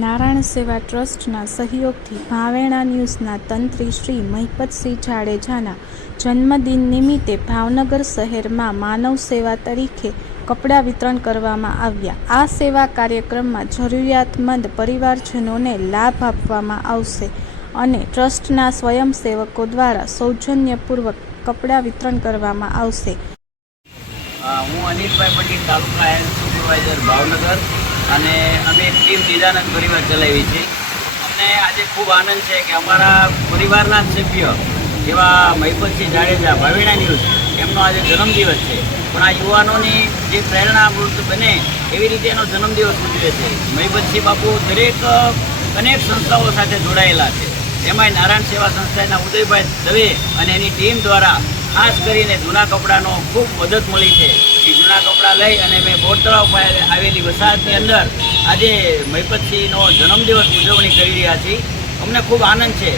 નારાયણ સેવા ટ્રસ્ટના સહયોગથી ભાવેણા ન્યૂઝના તંત્રી શ્રી મહિપતસિંહ જાડેજાના જન્મદિન નિમિત્તે ભાવનગર શહેરમાં માનવ સેવા તરીકે કપડાં વિતરણ કરવામાં આવ્યા. આ સેવા કાર્યક્રમમાં જરૂરિયાતમંદ પરિવારજનોને લાભ આપવામાં આવશે અને ટ્રસ્ટના સ્વયંસેવકો દ્વારા સૌજન્યપૂર્વક કપડાં વિતરણ કરવામાં આવશે. હું અનિલભાઈ પટેલ, તાલુકા હેલ્થ સુપરવાઇઝર ભાવનગર. અને અમે ટીમ નિદાનંદ પરિવાર ચલાવી છે. અમને આજે ખૂબ આનંદ છે કે અમારા પરિવારના સભ્ય જેવા મહિપતસિંહ જાડેજા, ભાવિણા ન્યૂઝ એમનો આજે જન્મદિવસ છે. પણ આ યુવાનોની જે પ્રેરણામૃત બને એવી રીતે એનો જન્મદિવસ ઉજવે છે. મહિપતસિંહ બાપુ દરેક, અનેક સંસ્થાઓ સાથે જોડાયેલા છે. એમાંય નારાયણ સેવા સંસ્થાના ઉદયભાઈ દવે અને એની ટીમ દ્વારા ખાસ કરીને જૂના કપડાનો ખૂબ મદદ મળી છે. એ જૂના કપડાં લઈ અને મેં બોરતળાવ આવેલી વસાહતની અંદર આજે મહિપતસિંહનો જન્મદિવસ ઉજવણી કરી રહ્યા છીએ. અમને ખૂબ આનંદ છે.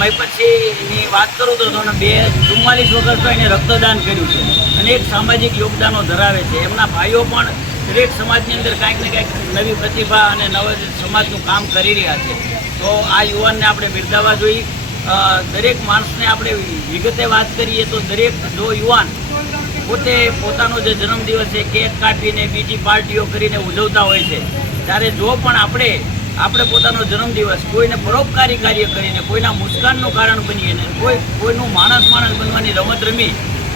મહિપતસિંહની વાત કરું તો તમને બે ચુમ્માલીસ વખત તો એને રક્તદાન કર્યું છે અને એક સામાજિક યોગદાનો ધરાવે છે. એમના ભાઈઓ પણ દરેક સમાજની અંદર કાંઈક ને કાંઈક નવી પ્રતિભા અને નવ સમાજનું કામ કરી રહ્યા છે. તો આ યુવાનને આપણે બિરદાવવા જોઈએ. દરેક માણસને આપણે વિગતે વાત કરીએ તો દરેક જો યુવાન પોતે પોતાનો જે જન્મદિવસ છે, કેક કાપીને બીજી પાર્ટીઓ કરીને ઉજવતા હોય છે, ત્યારે જો પણ આપણે આપણે પોતાનો જન્મદિવસ કોઈને પરોપકારી કાર્ય કરીને, કોઈના મુસ્કાનનું કારણ બનીએ ને કોઈ, કોઈનું માણસ માણસ બનવાની રમત રમી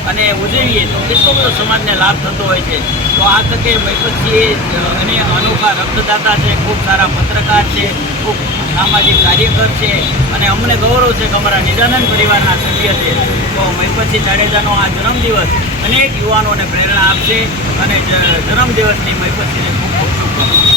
અને ઉજવીએ તો કેટલો બધો સમાજને લાભ થતો હોય છે. તો આ તકે મહિપતસિંહ અને અનોખા રક્તદાતા છે, ખૂબ સારા પત્રકાર છે, ખૂબ સામાજિક કાર્યકર છે અને અમને ગૌરવ છે કે અમારા નિદાનંદ પરિવારના સભ્ય છે. તો મહિપતસિંહ જાડેજાનો આ જન્મદિવસ અનેક યુવાનોને પ્રેરણા આપશે અને જન્મદિવસની મહિપતસિંહને ખૂબ